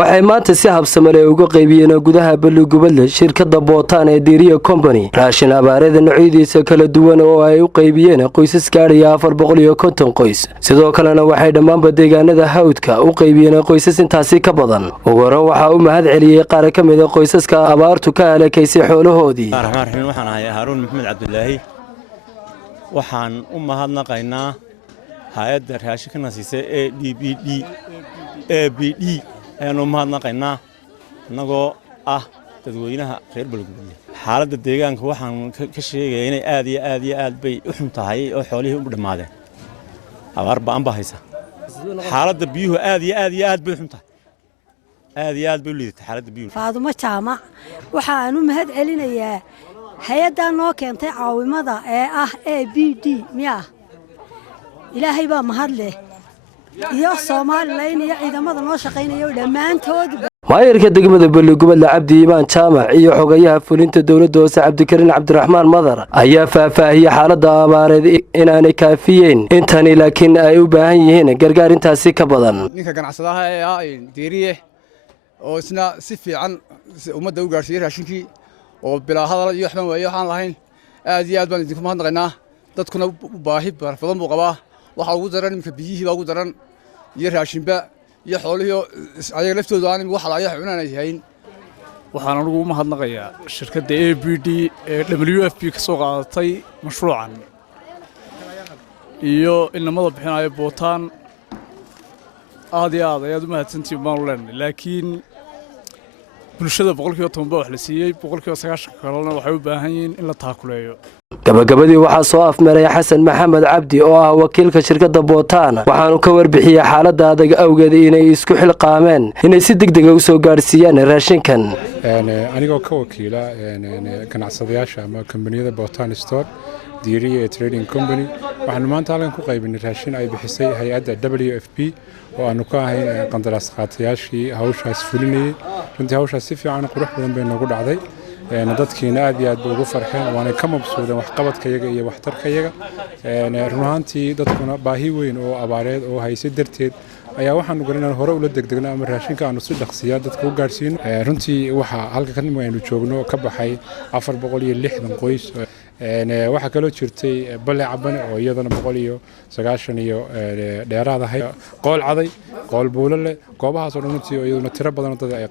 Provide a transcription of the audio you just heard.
waxay maanta si habsame leh uga qaybiyeen gudaha Balugubadle shirkadda Bootaan ee Diiriye Company raashin abaarada noocyadiisa kala duwan oo ay u qaybiyeen qoysas gaaraya 450 qoys sidoo kalena waxay dhammaan deegaanada hawdka u qaybiyeen qoysas intaasi ka badan ugu hore waxa uu mahad celiyay qaar ka mid ah qoysaska abaartu ka halakeysay xoolahoodii waxaan ahay Haruun Maxamed Cabdullaahi waxaan u mahadnaqaynaa hay'adda raashinka nasiisay ABD ayanu mahadnaqaynaa anagoo ah dadweynaha reer Balugubadle xaaladda deegaanka waxaan ka sheegay inay aad bay u xun tahay oo xoolihii u dhamaadeen abaar baan bahaysa xaaladda biyuhu aad bay xun tahay aad bay u liidatay xaaladda biyuhu Faadumo Jaamac waxaan u mahad celinayaa hay'adda noo keentay caawimada ee ah ABD miya ilaahay baa mahad leh iyo Soomaaliland iyo ciidamada noo shaqeynaya dhamaantood maayirka degmada Balugubadle Cabdi Imaan Jaamac iyo xogayaha fulinta dawladda hoose Cabdikariin Cabdiraxmaan Madar ayaa faahfaahiyay xaaladda abaareed inaanay kaafiyeen intani laakiin ay u baahan yihiin gargaar intaasi ka badan ninka ganacsadaha ee ah Diiriye oo isna si fiican ummadda u gaarsiiyay raashinkii oo bilaa hadal iyo waxban weeyo waxaan lahayn aad baan idinku mahadnaqaynaa dadkuna baahi badan buu qabaa waxa ugu daran imka biyihii baa ugu daran iyo raashinba iyo xoolihii ayaga laftooda aan wax la ayax cunanayn waxaan ugu mahadnaqayaa shirkadda ABD ee WFP ka soo qaadatay mashruucan iyo inamada bixinaya Bootaan aad ayaad u mahadsantihiin baan leenahay laakiin bulshada 10% wax la siiyay 90% kalena waxay u baahan yihiin in la taakuleeyo gabagabadii waxaa soo afmaray Xasan Maxamed Cabdi oo ah wakiilka shirkadda Bootaan waxaanu ka warbixiyay xaaladda adag awgeed inay isku xilqaameen inay si degdeg ah u soo gaarsiiyaan raashinkan anigoo ka wakiila ganacsadayaasha ama kambaniyada Bootaan Store Diiriye Trading Company waxaanu maanta halkan ku qaybinay raashin ay bixisay hay'adda WFP oo aanu ka ahayn qandaraas qaatayaashii hawshaas fulinayay runtii hawshaas si fiican qurux badan bay noogu dhacday dadkiina aad ugu farxeen waana ka mabsuudeen wax qabadkayaga iyo waxtarkayaga run ahaantii dadkuna baahi weyn oo abaareed oo haysay darteed ayaa waxaanu galinaa hore ula degdegna ama raashinka aanu si dhaqsiya dadka u gaarsiino runtii waxa halka kan aynu joogno ka baxay 460 qoys waxa kale oo jirtay Balle Cabane oo iyadana 190 iyo dheeraad ahay qool caday qool buulale goobahaas oo runtii iyaduna tiro badan dad ay